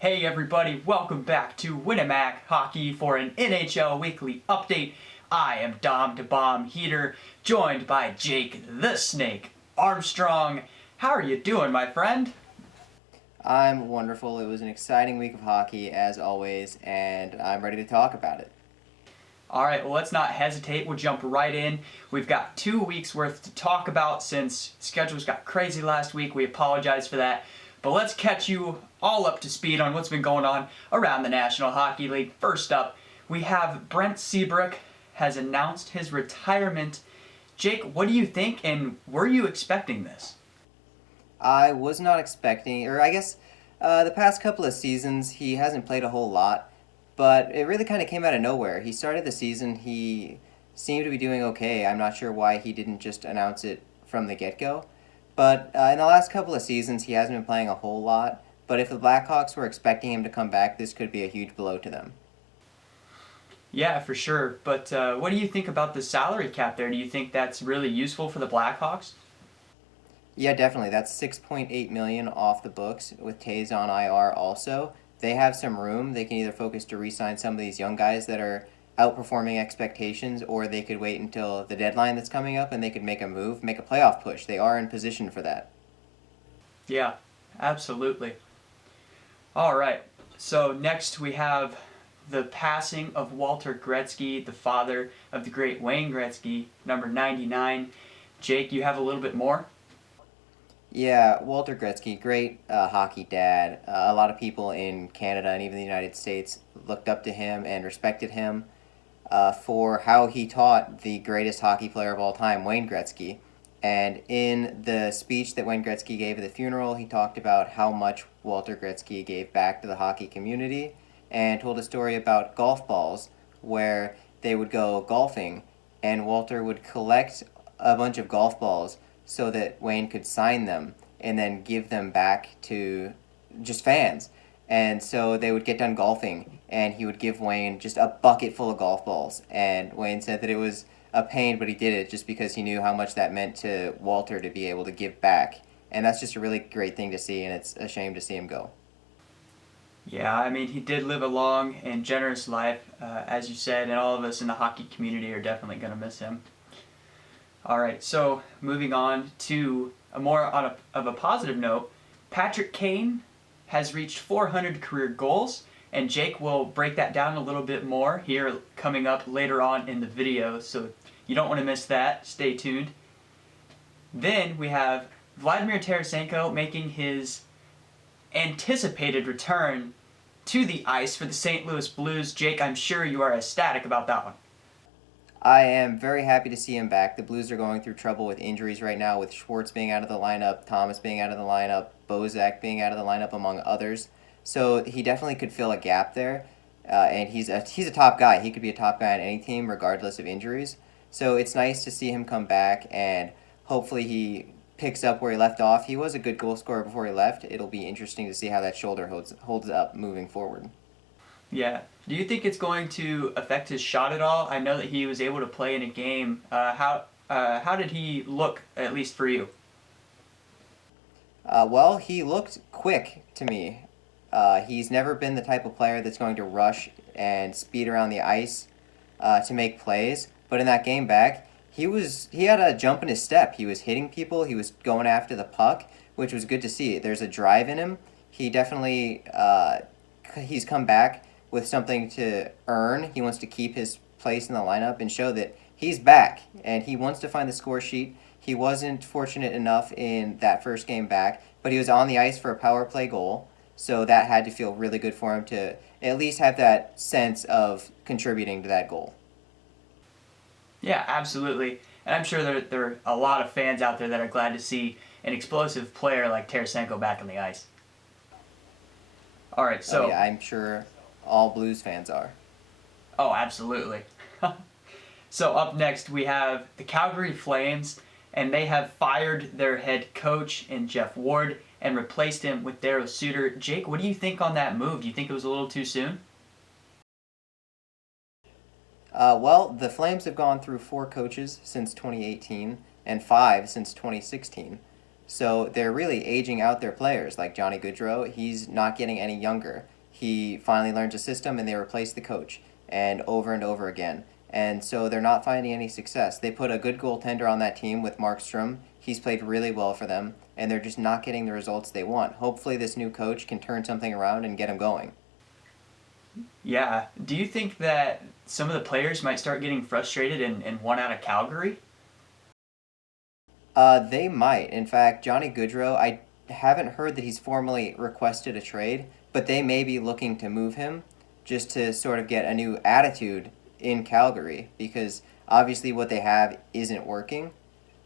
Hey everybody, welcome back to Winnemac Hockey for an NHL Weekly Update. I am Dom the Bomb Heater, joined by Jake the Snake Armstrong. How are you doing, my friend? I'm wonderful. It was an exciting week of hockey, as always, and I'm ready to talk about it. Alright, well let's not hesitate, we'll jump right in. We've got 2 weeks worth to talk about since schedules got crazy last week. We apologize for that. But let's catch you all up to speed on what's been going on around the National Hockey League. First up, we have Brent Seabrook has announced his retirement. Jake, what do you think, and were you expecting this? I was not expecting, or I guess the past couple of seasons he hasn't played a whole lot, but it really kind of came out of nowhere. He started the season, he seemed to be doing okay. I'm not sure why he didn't just announce it from the get-go. But in the last couple of seasons, he hasn't been playing a whole lot. But if the Blackhawks were expecting him to come back, this could be a huge blow to them. Yeah, for sure. But what do you think about the salary cap there? Do you think that's really useful for the Blackhawks? Yeah, definitely. That's 6.8 million off the books with Tays on IR also. They have some room. They can either focus to re-sign some of these young guys that are outperforming expectations, or they could wait until the deadline that's coming up and they could make a move, make a playoff push. They are in position for that. Yeah, absolutely. All right. So next we have the passing of Walter Gretzky, the father of the great Wayne Gretzky, number 99. Jake, you have a little bit more? Yeah, Walter Gretzky, great hockey dad. A lot of people in Canada and even the United States looked up to him and respected him for how he taught the greatest hockey player of all time, Wayne Gretzky. And in the speech that Wayne Gretzky gave at the funeral, he talked about how much Walter Gretzky gave back to the hockey community and told a story about golf balls where they would go golfing and Walter would collect a bunch of golf balls so that Wayne could sign them and then give them back to just fans. And so they would get done golfing and he would give Wayne just a bucket full of golf balls. And Wayne said that it was a pain, but he did it just because he knew how much that meant to Walter to be able to give back. And that's just a really great thing to see, and it's a shame to see him go. Yeah, I mean, he did live a long and generous life, as you said, and all of us in the hockey community are definitely going to miss him. All right, so moving on to of a positive note, Patrick Kane has reached 400 career goals, and Jake will break that down a little bit more here coming up later on in the video, so you don't want to miss that. Stay tuned. Then we have Vladimir Tarasenko making his anticipated return to the ice for the St. Louis Blues. Jake, I'm sure you are ecstatic about that one. I am very happy to see him back. The Blues are going through trouble with injuries right now, with Schwartz being out of the lineup, Thomas being out of the lineup, Bozak being out of the lineup, among others. So he definitely could fill a gap there, and he's a top guy. He could be a top guy on any team, regardless of injuries. So it's nice to see him come back, and hopefully he picks up where he left off. He was a good goal scorer before he left. It'll be interesting to see how that shoulder holds up moving forward. Yeah. Do you think it's going to affect his shot at all? I know that he was able to play in a game. How did he look, at least for you? Well, he looked quick to me. He's never been the type of player that's going to rush and speed around the ice to make plays. But in that game back, he had a jump in his step. He was hitting people. He was going after the puck, which was good to see. There's a drive in him. He definitely he's come back with something to earn. He wants to keep his place in the lineup and show that he's back and he wants to find the score sheet. He wasn't fortunate enough in that first game back, but he was on the ice for a power play goal, so that had to feel really good for him to at least have that sense of contributing to that goal. Yeah, absolutely. And I'm sure there are a lot of fans out there that are glad to see an explosive player like Tarasenko back on the ice. All right, Oh so yeah, I'm sure all Blues fans are. oh, absolutely. So up next we have the Calgary Flames, and they have fired their head coach in Jeff Ward and replaced him with Darryl Suter. Jake, what do you think on that move? Do you think it was a little too soon? Well, the Flames have gone through 4 coaches since 2018 and 5 since 2016. So they're really aging out their players. Like Johnny Gaudreau, he's not getting any younger. He finally learns a system and they replace the coach, and over again. And so they're not finding any success. They put a good goaltender on that team with Markstrom. He's played really well for them, and they're just not getting the results they want. Hopefully, this new coach can turn something around and get them going. Yeah. Do you think that some of the players might start getting frustrated and want out of Calgary? They might. In fact, Johnny Gaudreau, I haven't heard that he's formally requested a trade, but they may be looking to move him just to sort of get a new attitude in Calgary because obviously what they have isn't working.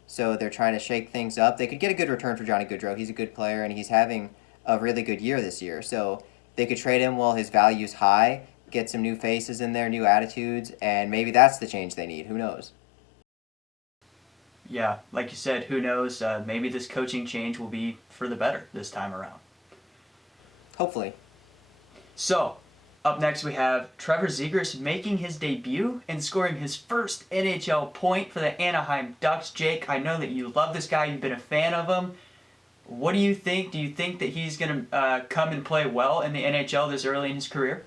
So they're trying to shake things up. They could get a good return for Johnny Gaudreau. He's a good player and he's having a really good year this year. So they could trade him while his value's high, get some new faces in there, new attitudes, and maybe that's the change they need. Who knows? Yeah, like you said, who knows? Maybe this coaching change will be for the better this time around. Hopefully. So, up next we have Trevor Zegras making his debut and scoring his first NHL point for the Anaheim Ducks. Jake, I know that you love this guy. You've been a fan of him. What do you think? Do you think that he's going to come and play well in the NHL this early in his career?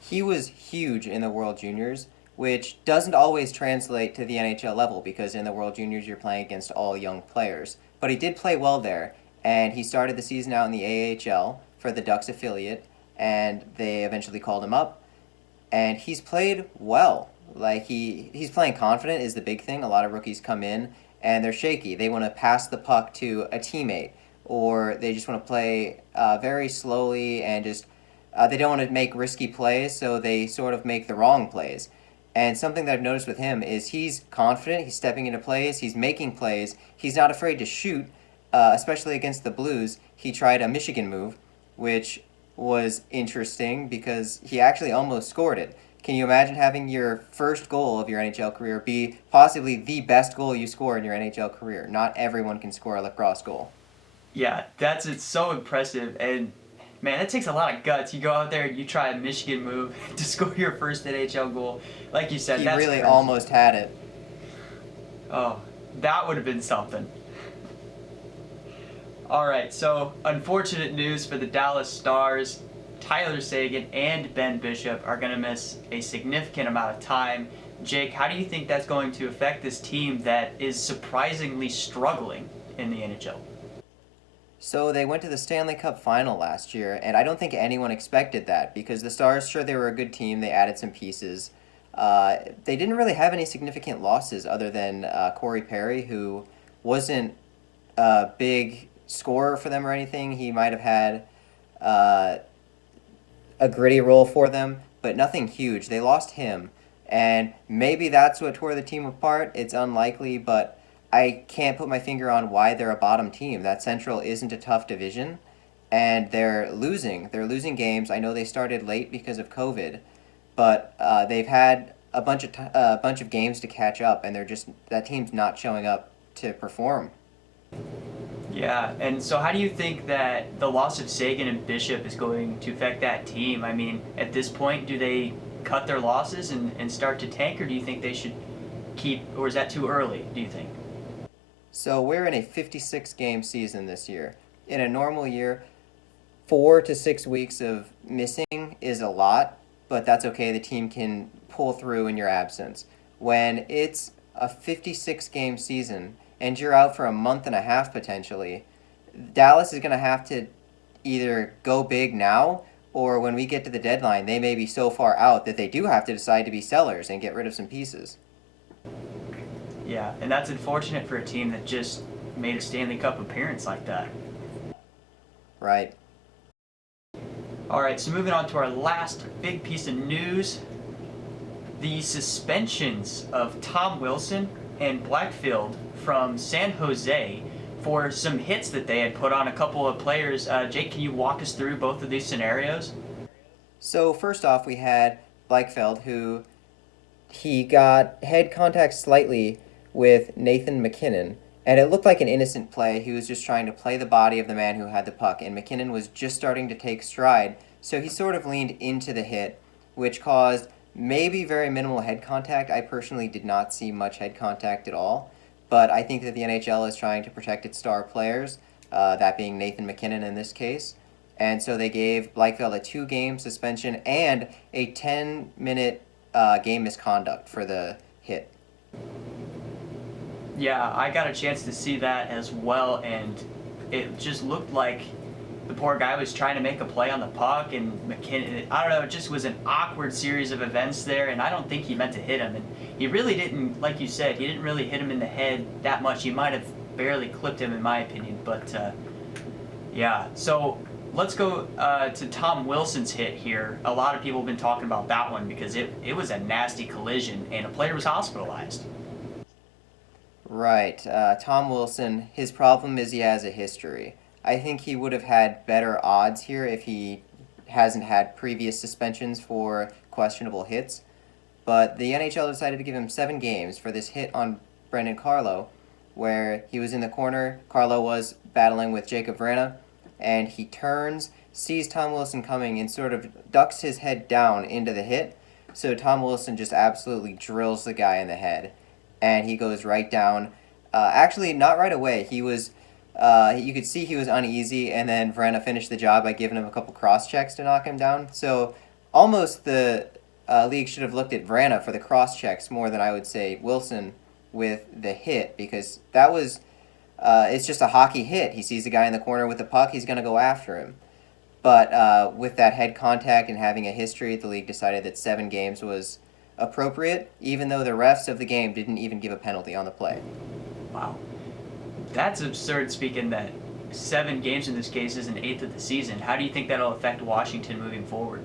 He was huge in the World Juniors, which doesn't always translate to the NHL level because in the World Juniors you're playing against all young players. But he did play well there, and he started the season out in the AHL for the Ducks affiliate, and they eventually called him up, and he's played well. Like he's playing confident is the big thing. A lot of rookies come in and they're shaky. They want to pass the puck to a teammate, or they just want to play very slowly and just they don't want to make risky plays, so they sort of make the wrong plays. And something that I've noticed with him is he's confident, he's stepping into plays, he's making plays, he's not afraid to shoot, especially against the Blues. He tried a Michigan move, which was interesting because he actually almost scored it. Can you imagine having your first goal of your NHL career be possibly the best goal you score in your NHL career? Not everyone can score a lacrosse goal. Yeah, it's so impressive, and man, that takes a lot of guts. You go out there and you try a Michigan move to score your first NHL goal. Like you said, He that's really crazy. almost had it. Oh, that would have been something. All right, so unfortunate news for the Dallas Stars. Tyler Seguin and Ben Bishop are going to miss a significant amount of time. Jake, how do you think that's going to affect this team that is surprisingly struggling in the NHL? So they went to the Stanley Cup final last year, and I don't think anyone expected that because the Stars, sure, they were a good team. They added some pieces. They didn't really have any significant losses other than Corey Perry, who wasn't a big scorer for them or anything. He might have had a gritty role for them, but nothing huge. They lost him, and maybe that's what tore the team apart. It's unlikely, but I can't put my finger on why they're a bottom team. That Central isn't a tough division, and they're losing. They're losing games. I know they started late because of COVID, but they've had a bunch of games to catch up, and that team's not showing up to perform. Yeah, and so how do you think that the loss of Sagan and Bishop is going to affect that team? I mean, at this point, do they cut their losses and start to tank, or do you think they should keep, or is that too early, do you think? So we're in a 56-game season this year. In a normal year, 4 to 6 weeks of missing is a lot, but that's okay. The team can pull through in your absence. When it's a 56-game season and you're out for a month and a half potentially, Dallas is going to have to either go big now, or when we get to the deadline, they may be so far out that they do have to decide to be sellers and get rid of some pieces. Yeah, and that's unfortunate for a team that just made a Stanley Cup appearance like that. Right. All right, so moving on to our last big piece of news. The suspensions of Tom Wilson and Blackfield from San Jose for some hits that they had put on a couple of players. Jake, can you walk us through both of these scenarios? So first off, we had Blackfield, who he got head contact slightly with Nathan MacKinnon, and it looked like an innocent play. He was just trying to play the body of the man who had the puck, and MacKinnon was just starting to take stride, so he sort of leaned into the hit, which caused maybe very minimal head contact. I personally did not see much head contact at all, but I think that the NHL is trying to protect its star players, that being Nathan MacKinnon in this case. And so they gave Blackfield a 2-game suspension and a 10-minute game misconduct for the hit. Yeah, I got a chance to see that as well, and it just looked like the poor guy was trying to make a play on the puck, and McKinnon, I don't know, it just was an awkward series of events there, and I don't think he meant to hit him. And he really didn't, like you said, he didn't really hit him in the head that much. He might have barely clipped him, in my opinion, but yeah. So let's go to Tom Wilson's hit here. A lot of people have been talking about that one because it was a nasty collision, and a player was hospitalized. Right. Tom Wilson, his problem is he has a history. I think he would have had better odds here if he hasn't had previous suspensions for questionable hits. But the NHL decided to give him 7 games for this hit on Brendan Carlo, where he was in the corner. Carlo was battling with Jacob Vrana, and he turns, sees Tom Wilson coming, and sort of ducks his head down into the hit. So Tom Wilson just absolutely drills the guy in the head, and he goes right down. Actually, not right away. He was, you could see he was uneasy, and then Vrana finished the job by giving him a couple cross checks to knock him down. So almost the league should have looked at Vrana for the cross checks more than I would say Wilson with the hit, because that was, it's just a hockey hit. He sees the guy in the corner with the puck, he's going to go after him. But with that head contact and having a history, the league decided that 7 games was appropriate, even though the refs of the game didn't even give a penalty on the play. Wow. That's absurd, speaking that 7 games in this case is an eighth of the season. How do you think that'll affect Washington moving forward?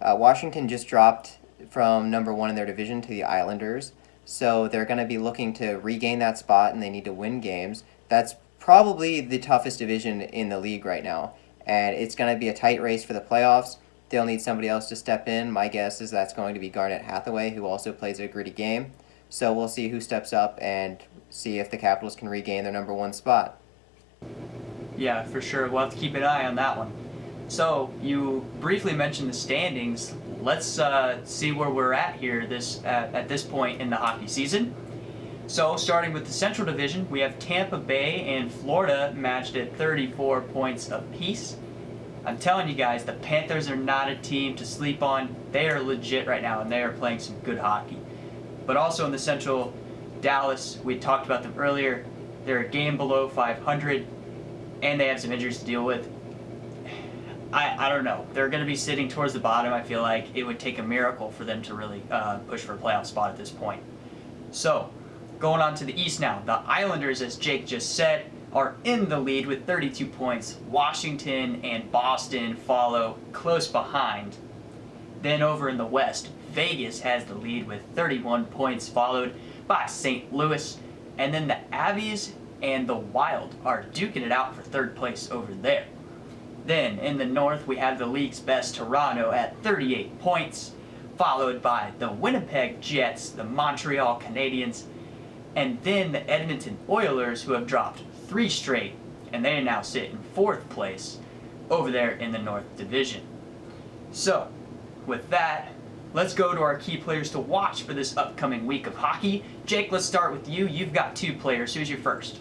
Washington just dropped from number 1 in their division to the Islanders, so they're going to be looking to regain that spot, and they need to win games. That's probably the toughest division in the league right now, and it's going to be a tight race for the playoffs. They'll need somebody else to step in. My guess is that's going to be Garnet Hathaway, who also plays a gritty game. So we'll see who steps up and see if the Capitals can regain their number 1 spot. Yeah, for sure. We'll have to keep an eye on that one. So, you briefly mentioned the standings. Let's see where we're at here at this point in the hockey season. So, starting with the Central Division, we have Tampa Bay and Florida matched at 34 points apiece. I'm telling you guys, the Panthers are not a team to sleep on. They are legit right now, and they are playing some good hockey. But also in the Central, Dallas, we talked about them earlier. They're a game below 500, and they have some injuries to deal with. I don't know. They're going to be sitting towards the bottom. I feel like it would take a miracle for them to really push for a playoff spot at this point. So, going on to the East now. The Islanders, as Jake just said, are in the lead with 32 points. Washington and Boston follow close behind. Then over in the West, Vegas has the lead with 31 points, followed by St. Louis. And then the Avies and the Wild are duking it out for 3rd place over there. Then in the North, we have the league's best Toronto at 38 points, followed by the Winnipeg Jets, the Montreal Canadiens, and then the Edmonton Oilers, who have dropped 3 straight, and they now sit in 4th place over there in the North Division. So, with that, let's go to our key players to watch for this upcoming week of hockey. Jake, let's start with you. You've got 2 players. Who's your first?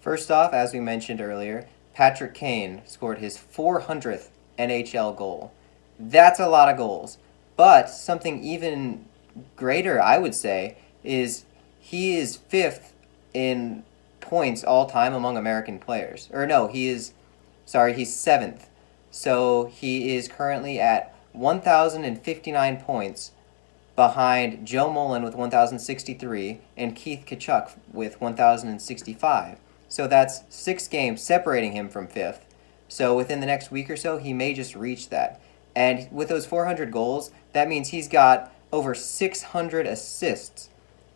First off, as we mentioned earlier, Patrick Kane scored his 400th NHL goal. That's a lot of goals. But something even greater, I would say, is he is 5th in points all time among American players. Or no, he's 7th. So he is currently at 1,059 points behind Joe Mullen with 1,063 and Keith Tkachuk with 1,065. So that's 6 games separating him from 5th. So within the next week or so, he may just reach that. And with those 400 goals, that means he's got over 600 assists.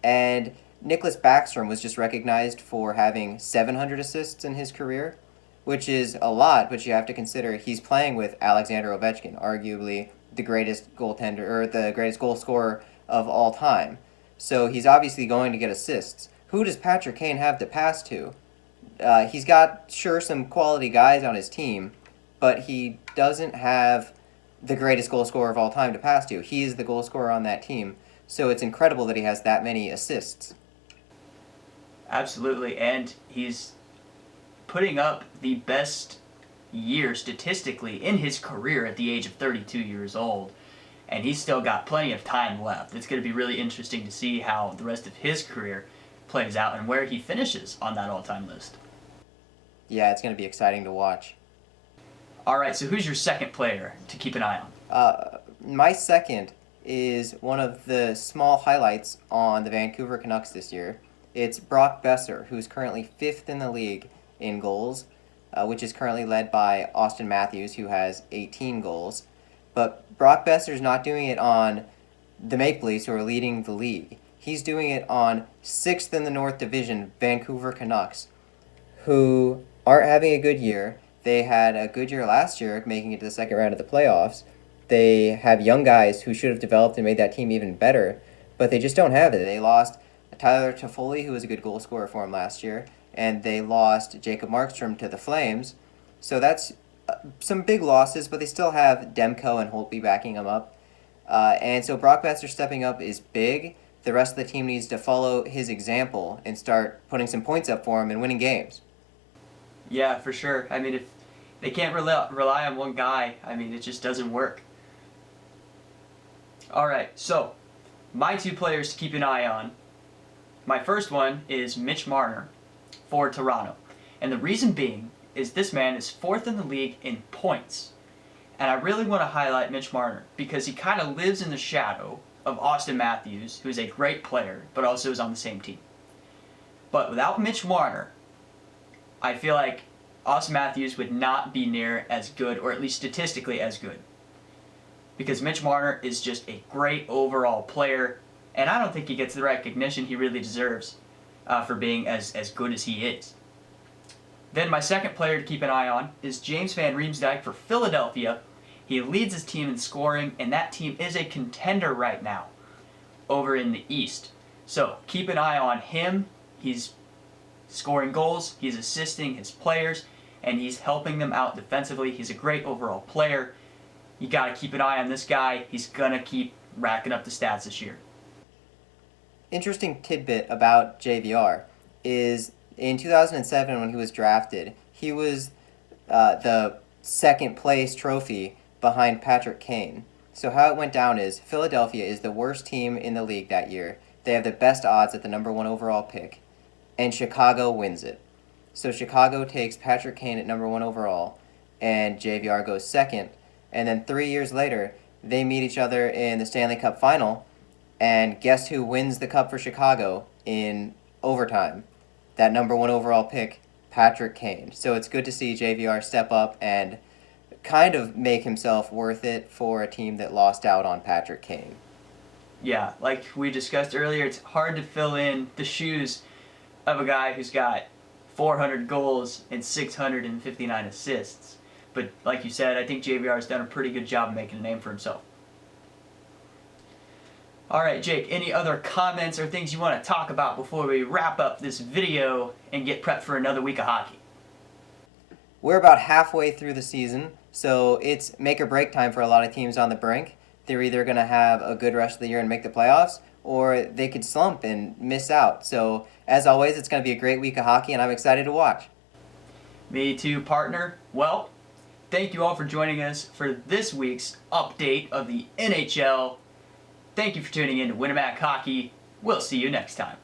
And Nicholas Backstrom was just recognized for having 700 assists in his career, which is a lot, but you have to consider he's playing with Alexander Ovechkin, arguably the greatest goaltender or the greatest goal scorer of all time. So he's obviously going to get assists. Who does Patrick Kane have to pass to? He's got, sure, some quality guys on his team, but he doesn't have the greatest goal scorer of all time to pass to. He is the goal scorer on that team, so it's incredible that he has that many assists. Absolutely, and he's putting up the best year statistically in his career at the age of 32 years old. And he's still got plenty of time left. It's going to be really interesting to see how the rest of his career plays out and where he finishes on that all-time list. Yeah, it's going to be exciting to watch. All right, so who's your second player to keep an eye on? My second is one of the small highlights on the Vancouver Canucks this year. It's Brock Besser, who's currently 5th in the league in goals, which is currently led by Austin Matthews, who has 18 goals. But Brock Besser's not doing it on the Maple Leafs, who are leading the league. He's doing it on 6th in the North Division, Vancouver Canucks, who aren't having a good year. They had a good year last year, making it to the second round of the playoffs. They have young guys who should have developed and made that team even better, but they just don't have it. They lost Tyler Toffoli, who was a good goal scorer for him last year, and they lost Jacob Markstrom to the Flames. So that's some big losses, but they still have Demko and Holtby backing them up. And so Brock Besser stepping up is big. The rest of the team needs to follow his example and start putting some points up for him and winning games. Yeah, for sure. I mean, if they can't rely on one guy, I mean, it just doesn't work. All right, so my two players to keep an eye on. My first one is Mitch Marner for Toronto. And the reason being is this man is 4th in the league in points. And I really want to highlight Mitch Marner because he kind of lives in the shadow of Austin Matthews, who's a great player, but also is on the same team. But without Mitch Marner, I feel like Austin Matthews would not be near as good, or at least statistically as good. Because Mitch Marner is just a great overall player, and I don't think he gets the recognition he really deserves for being as good as he is. Then my second player to keep an eye on is James Van Riemsdyk for Philadelphia. He leads his team in scoring, and that team is a contender right now over in the East. So keep an eye on him. He's scoring goals, he's assisting his players, and he's helping them out defensively. He's a great overall player. You got to keep an eye on this guy. He's going to keep racking up the stats this year. Interesting tidbit about JVR is in 2007 when he was drafted, he was the second place trophy behind Patrick Kane. So how it went down is Philadelphia is the worst team in the league that year. They have the best odds at the number 1 overall pick, and Chicago wins it. So Chicago takes Patrick Kane at number 1 overall, and JVR goes second. And then 3 years later, they meet each other in the Stanley Cup final, and guess who wins the cup for Chicago in overtime? That number 1 overall pick, Patrick Kane. So it's good to see JVR step up and kind of make himself worth it for a team that lost out on Patrick Kane. Yeah, like we discussed earlier, it's hard to fill in the shoes of a guy who's got 400 goals and 659 assists. But like you said, I think JVR has done a pretty good job of making a name for himself. All right, Jake, any other comments or things you want to talk about before we wrap up this video and get prepped for another week of hockey? We're about halfway through the season, so it's make or break time for a lot of teams on the brink. They're either going to have a good rest of the year and make the playoffs, or they could slump and miss out. So, as always, it's going to be a great week of hockey, and I'm excited to watch. Me too, partner. Well, thank you all for joining us for this week's update of the NHL. Thank you for tuning in to Winamac Hockey. We'll see you next time.